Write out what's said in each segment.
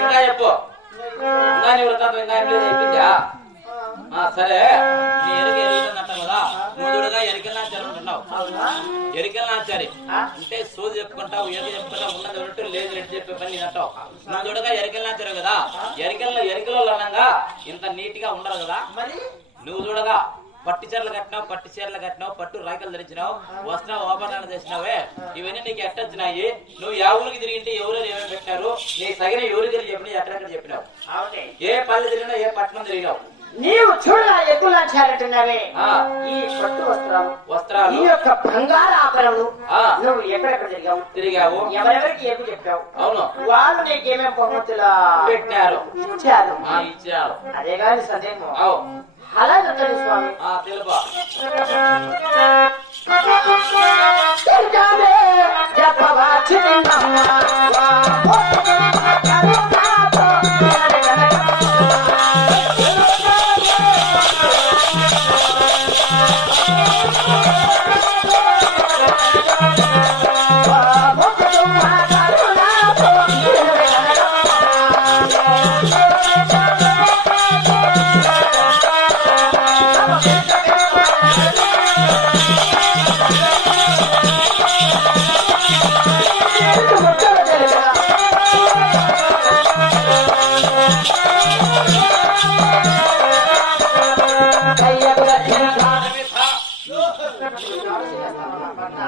ఇంకా చెప్పు ఇంకా నీ వృత్తాంతం ఇంకా ఏం లేదు అయిపోయిందా? సరే నీ ఎరుక ఎరుగుతుందంటావు కదా, ముందుగా ఎరికల్నాచారి ఉంటున్నావు. ఎరికల్నాచారి అంటే సోది చెప్పుకుంటావు, ఏది చెప్పుకుంటావు, ఉన్నది ఉన్నట్టు లేదు రెడ్డి చెప్పే పని నేను అంటావు. ముందుగా ఎరికల్నాచారు కదా, ఎరికలో అనగా ఇంత నీట్ గా ఉండరు కదా. నువ్వు చూడగా పట్టు చీరలు కట్టినావు, పట్టు రాయికలు ధరించినావు, వస్త్ర ఆభరణాలు చేసినావే, ఇవన్నీ నీకు ఎట్టొచ్చినాయి? నువ్వు ఏ ఊరికి తిరిగింటే ఎవరు ఏమేమి పెట్టినారు? నీ తగిన ఎవరు తిరిగి చెప్పినా ఎక్కడ చెప్పినావు? ఏ పల్లె తిరిగినా, ఏ పట్టణం తిరిగినావు? నీవు చూడగా ఎక్కువలాంచాలంటున్నావే ఈ పట్టు వస్త్రాలు, ఈ యొక్క బంగారు ఆభరణలు నువ్వు ఎక్కడెక్కడ తిరిగావు, ఎవరెవరికి ఏమి చెప్పావు? అవును, వాళ్ళు నీకేమేమి బహుమతులు పెట్టారు, ఇచ్చారు. అదే కాని సందేహం. అలాగే స్వామి తెలుపా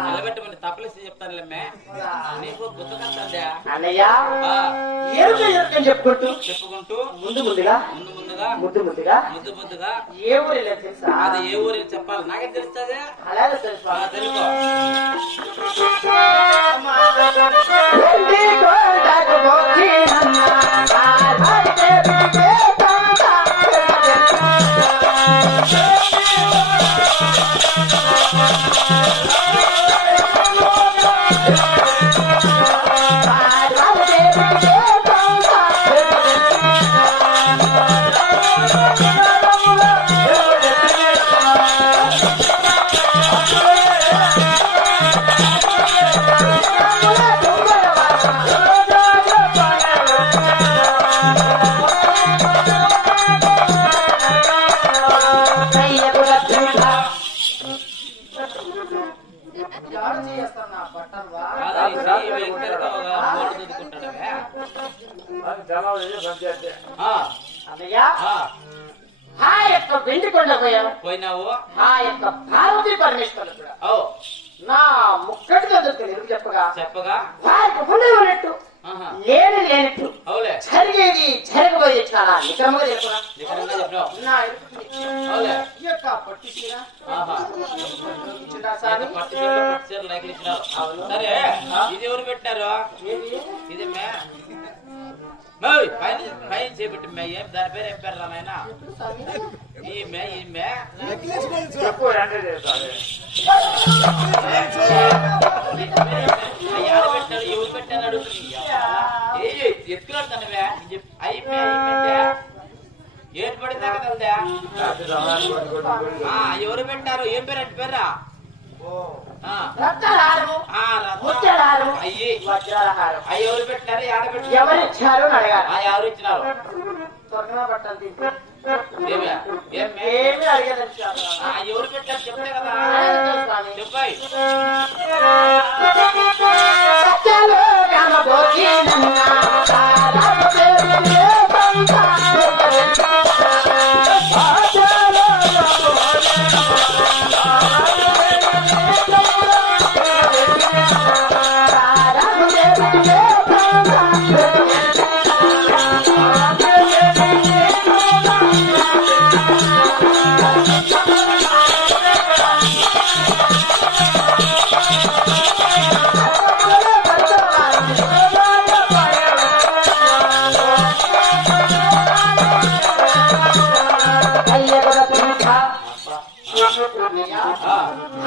నిలబెట్టమని తప్పలేసి చెప్తానులేమ్మే. నీకు గుర్తుకొస్తుందా అన్నయ్య? చెప్పుకుంటూ ముందు ముద్దుగా ఏ ఊరు తెలుసా? అది ఏ ఊరు చెప్పాలి, నాకే తెలుస్తుంది. అలాగే తెలుసు. తెలుసు. పోయినావు ఆ యొక్క పార్వతీ పరమేశ్వరుడు నా ముక్కటి చెప్పగా వారికి ఉన్నట్టు లేనట్టు జరిగేది జరగబోయే చాలా నిక్రమంగా చెప్పుకున్నా. ఈ యొక్క పట్టు చీర సరే, ఇది ఎవరు పెట్టారు? ఇది పైన చేపెట్టి ఏం దాని పేరు ఏం పేరు రా నాయన? ఎవరు పెట్టాను అడుగుతుంది. ఎత్తుకులాడుతానవే అయిపోయింటే ఏడు పడిందా కదలదా? ఎవరు పెట్టారు? ఏం పేరు అంటే పేర్రా? అయ్యి ఎవరు పెట్టారు? ఎవరు ఇచ్చారు? ఎవరు ఇచ్చినారు? ఏమి అడిగేది ఎవరు పెట్టారు చెప్తే కదా చెప్పాయి.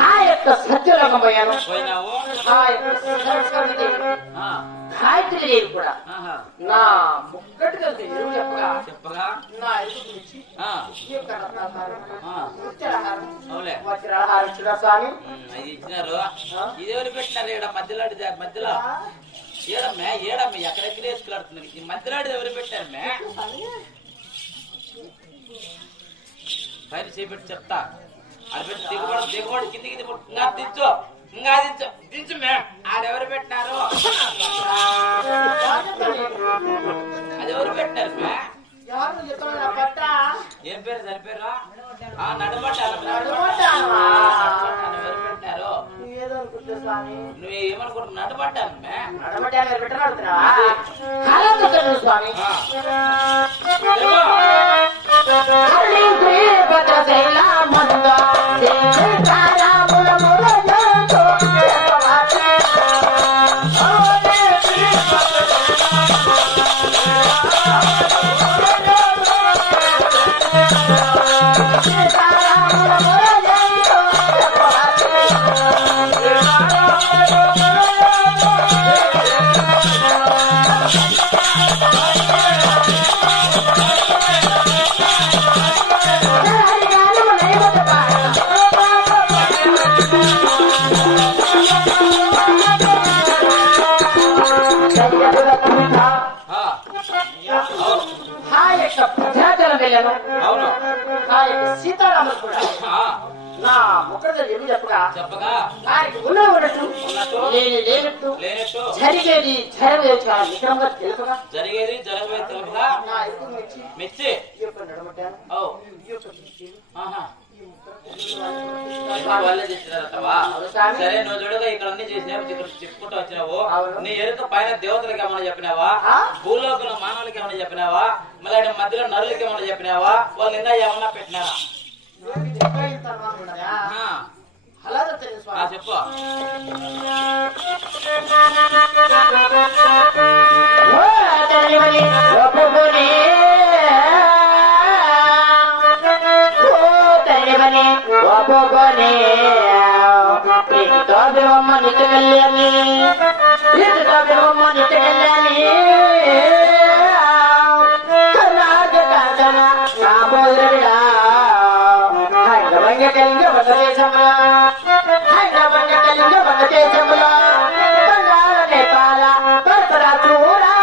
ఆ యొక్క సత్యలోకం పోయాను. గాయత్రి దేవి కూడా నా ముక్కటిగా చెప్పగా నా వజ్రహారం స్వామి ఇది ఇచ్చినారు. ఇది ఎవరు పెట్టినారు? ఇక్కడ మధ్యలో ఏడమ్మే ఏడమ్మే ఎక్కడెక్కడ వేసుకులాడుతున్నారు ఈ మధ్యనాడు ఎవరు పెట్టారమ్మే పైన చేపెట్టి చెప్తా అది పెట్టి దిగుబడి కిందికి ఇంకా దించు ఇంకా దించు మే ఆడెవరు పెట్టినారు అది ఎవరు పెట్టారు మే ఏం పేరు సరిపేరు నడబట్టాను ఎవరు పెట్టారు నువ్వేమనుకుంటున్నా నడబట్టాను మే స్వామి సీతారాములు కూడా నా ముఖంలో ఏమి చెప్పగా దానికి ఉన్నట్టు లేనట్టు జరిగేది జరగవేది తెలుపగా మెచ్చి సరే నువ్వు చూడగా ఇక్కడ అన్ని చేసినావు చెప్పుకుంటూ వచ్చినావు నీ ఎరుక పైన దేవతలకి ఏమన్నా చెప్పినావా భూలోకంలో మానవులకి ఏమన్నా చెప్పినావా మళ్ళీ మధ్యలో నరులకి ఏమన్నా చెప్పినావా వాళ్ళు ఇంకా ఏమన్నా పెట్టినారా చెప్పు నిత్య కళ్యాణి కలింగ బంగదేశములో బంగాళ నేపాల భరతరాజూరా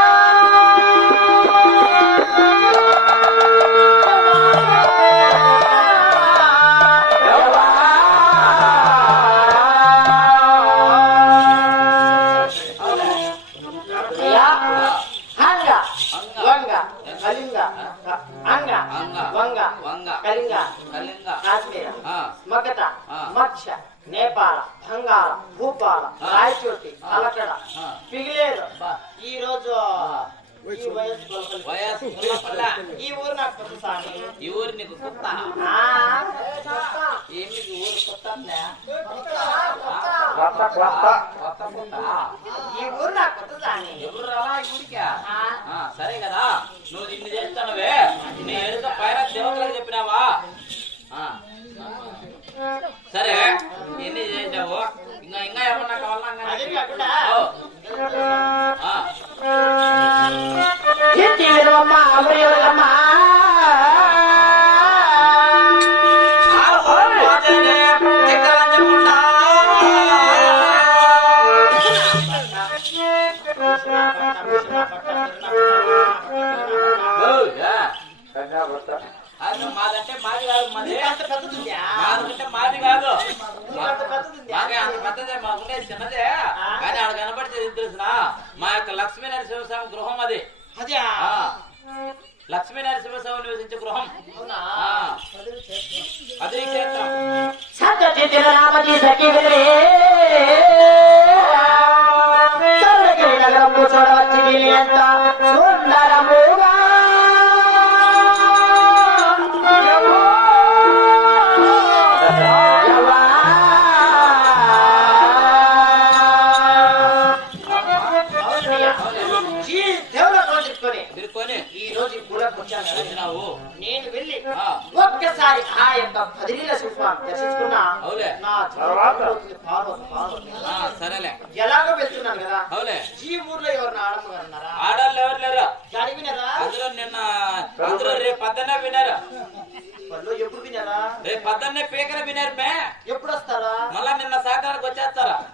మగధ మత్స్య నేపాల బంగాళ భూపాల రాయచోటి అలకడ పిగిలేరు ఈ రోజు ఈ ఊరు నాకు కొత్త స్వామి ఈ ఊరు నీకు కొత్త ఏమి ఊరు కొత్త ఈ ఊరు నాకు కొత్త స్వామి ఎవరు రావా ఈ ఊరికా సరే కదా నువ్వు ఇన్ని చేస్తానవే నీ ఎరుక పైన దేవతలకు చెప్పినావా సరే ఎన్ని చేసావు ఇంకా ఏమన్నా కావాలన్నా మాదంటే మాది కాదు మాది కాదు మాకే అంత పెద్దదే మాకుండే చిన్నదే కానీ ఆడ కనబడితే తెలుసిన మా యొక్క లక్ష్మీ నరసింహస్వామి గృహం అది లక్ష్మీ నరసింహస్వామి నివసించే గృహం అది క్షేత్రం నేను వెళ్ళి ఒక్కసారి ఆ యొక్క బదిలీల శిల్పాన్ని దర్శించుకున్నా సరేలే ఎలాగో వెళ్తున్నాను కదా అవులే ఈ ఊర్లో ఎవరిని ఆడమ్మగారున్నారా ఆడాళ్ళు ఎవరు లేరు వినారా అందులో నిన్న అందరూ రేపు పద్దన్నే వినారు ఎప్పుడు వినారా రేపు పద్దన్నే పీకలు వినారు మే ఎప్పుడు వస్తారా మళ్ళా నిన్న సాయంత్రానికి వచ్చేస్తారా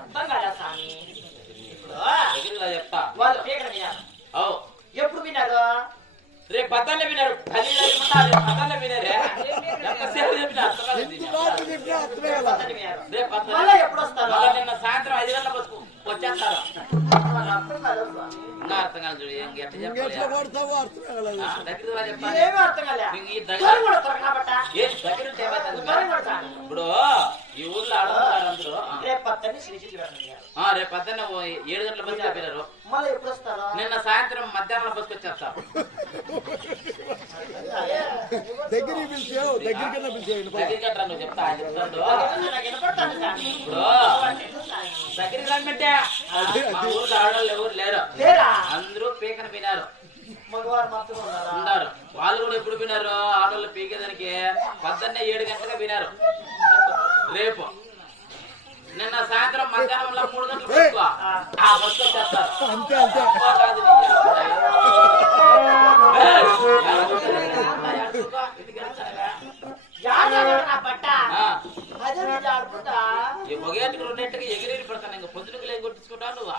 అర్థం కాదా స్వామి దగ్గరికి రా చెప్తా. వాళ్ళు పీకడ వినారు. అవు ఎప్పుడు విన్నారు? రేపు పద్దెల్ని వినారు. పద్దెల్ని వినారే ఎంతసేపు చెప్పిన రేపు మళ్ళా ఎప్పుడు వస్తారు? నిన్న సాయంత్రం 5 గంటలకు వచ్చేస్తారు. ఇంకా అర్థం కాదు చూడు. ఎట్లా చెప్పాలి? దగ్గరికి రా చెప్పాలి. ఏమీ అర్థం కాలే. ఇప్పుడు ఈ ఊర్లో ఆడుతున్నారు అందరూ. రేపు పద్దెని శ్రీశైలం వెళ్ళారు. రేపు పద్దెన్న 7 గంటల బస్సు చెప్పినారు. మళ్ళీ ఎప్పుడు వస్తారు? నిన్న సాయంత్రం మధ్యాహ్నం బస్సుకు వచ్చేస్తారు. దగ్గరికి పిలిచావు, దగ్గరికన్నా పిలిచావు. దగ్గరికి అట్రా నువ్వు చెప్తా. ఆయన చెప్తాడు. నాకు వినపడతాను సామి. ఇప్పుడు దగ్గరికి రమ్మంటే మా ఊర్లో ఆడవాళ్ళు ఎవరు లేరు. లేరా? అందరూ పీకని వినారు మగవారు మాత్రం ఉన్నారా? ఉన్నారు. వాళ్ళు కూడా ఎప్పుడు వినారు? ఆడవాళ్ళు పీకేదానికి పొద్దున్నే 7 గంటలకు వినారు. రేపు నిన్న సాయంత్రం మధ్యాహ్నంలో 3 గంటలకు బస్సు. ఆ బస్సు వచ్చేస్తారు. అంతే అంతే. కాదు ఒకటికి 2 గంటకి ఎగిరి పడతాను. ఇంకా పొద్దునకి లేక కొట్టించుకుంటా నువ్వు.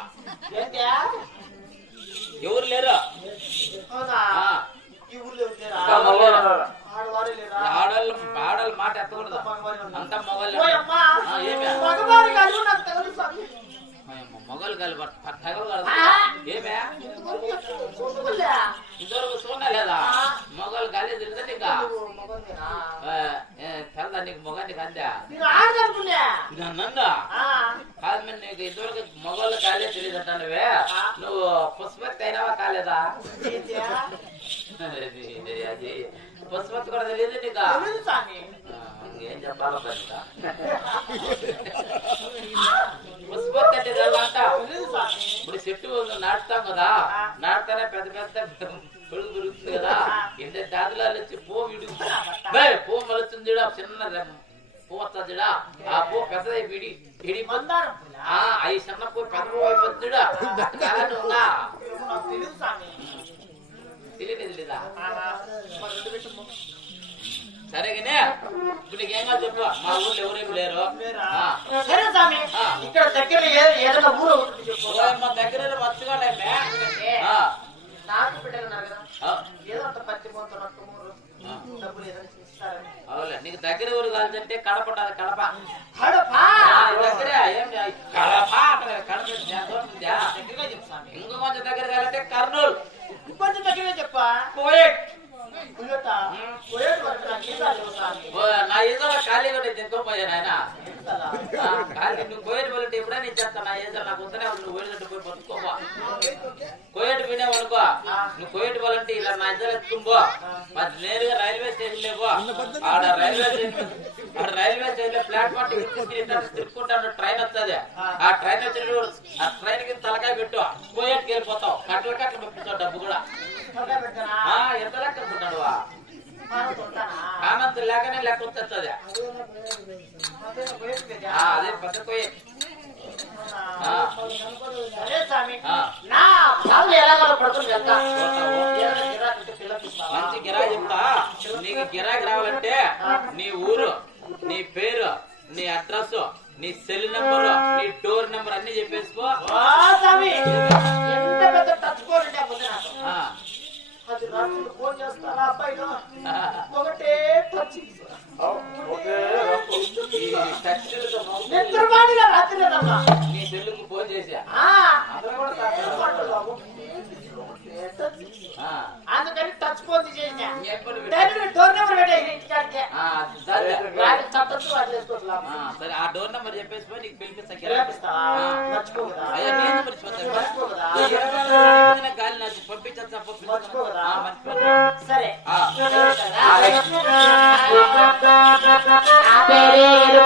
ఎవరు లేరు. ఆడవాళ్ళు మాట ఎత్తకూడదు. అంతా మొగలు. మొగలు కలప ఏమే ఇంతవరకు చూడ లేదా? మొగలు గాలి తెలుసా నీకు? తెలదా నీకు మొగానికి అందా? నన్ను కాదు మీరు నీకు ఇంతవరకు మొగలు గాలే తెలియదు అంటానువే. నువ్వు పుష్పత్తి అయినావా కాలేదా? అది పుష్పత్తి కూడా తెలియదు నీకు? ఏం చెప్పాలో పుష్పత్తి అంటే తెలంట. ఇప్పుడు చెట్టు నాటుతాం కదా, నాటుతానే పెద్ద పెద్ద పెరుగు దొరుకుతుంది కదా. ఇంత దాదులు వచ్చి పువ్వు విడుగుతుంది. పువ్వు మలుస్తుంది చూడ, చిన్న పువ్వు వస్తుంది చూడ. ఆ పువ్వు పెద్దది విడి విడి అవి చిన్న పువ్వు పెద్ద పువ్వు అయిపోతుంది చూడ. తెలియదా? సరేగానే ఇప్పుడు నీకేం కాదు చెప్పు. మా ఊర్లో ఎవరేమి లేరు. సరే స్వామి, ఇక్కడ దగ్గర ఏదైనా ఊరు మా దగ్గర మర్చిపోలే నాకు బిడ్డలు ఉన్నారు కదా, ఏదో అంత పత్తి పోతున్నట్టు డబ్బులు ఏదైనా ఇస్తారని. అవులే నీకు దగ్గర ఊరు కాదంటే కడప ఉండాలి. కడప కడప దగ్గర ఏం కడప కడప దగ్గరగా చెప్పు స్వామి. ఇంకో కొంచెం దగ్గర కావాలంటే కర్నూలు. ఇంకొంచెం దగ్గరగా చెప్పా. కోయట్ నా ఏదో ఖాళీ కూడా తినుకోపోయాను ఆయన. ఖాళీ నువ్వు కోయట్ వెళ్ళి ఎప్పుడైనా ఇచ్చేస్తా. నా ఏదో నాకు వద్దనే నువ్వు వెళ్ళినట్టు పోయి పట్టుకోపో. కోయట్ వినేవు అనుకో. నువ్వు కోయట్ వెళ్ళంటే ఇలా నా ఇద్దరు ఎత్తుకుంపో. నేరుగా రైల్వే స్టేషన్ లేవో. ఆడ రైల్వే స్టేషన్ లో ప్లాట్ఫామ్ తిరుక్కుంటాను. ట్రైన్ వస్తుంది. ఆ ట్రైన్ వచ్చినప్పుడు ఆ ట్రైన్ కి తలకాయ పెట్టు. కోయట్కి వెళ్ళిపోతావు. కట్టల కట్టలు పంపిస్తావు. డబ్బు కూడా ఎంత లెక్క అనుకుంటాడు? ఆనందం లేకనే లెక్క వచ్చేస్తుంది. అదే పెద్ద కోయట్. మంచి గిరాకీ చెప్తా. నీకు గిరాకీ రావాలంటే నీ ఊరు, నీ పేరు, నీ అడ్రస్, నీ సెల్ నెంబర్, నీ డోర్ నెంబర్ అన్ని చెప్పేసుకో. ఎంత పెద్ద టచ్ ఫోన్ అంటే అది రాత్రులు ఫోన్ చేస్తారా అబ్బాయిలో ఒకటే టచ్ నిద్రపాటిగా రాత్రి నీ సెల్లుకు ఫోన్ చేసా. అందుకని టచ్ ఫోన్ చేసా. డోర్ నెంబర్ పెట్టే సరే ఆ డోర్ నెంబర్ చెప్పేసి నీకు పిలిపిస్తా. గాలి నాకు పంపించా. సరే పేరు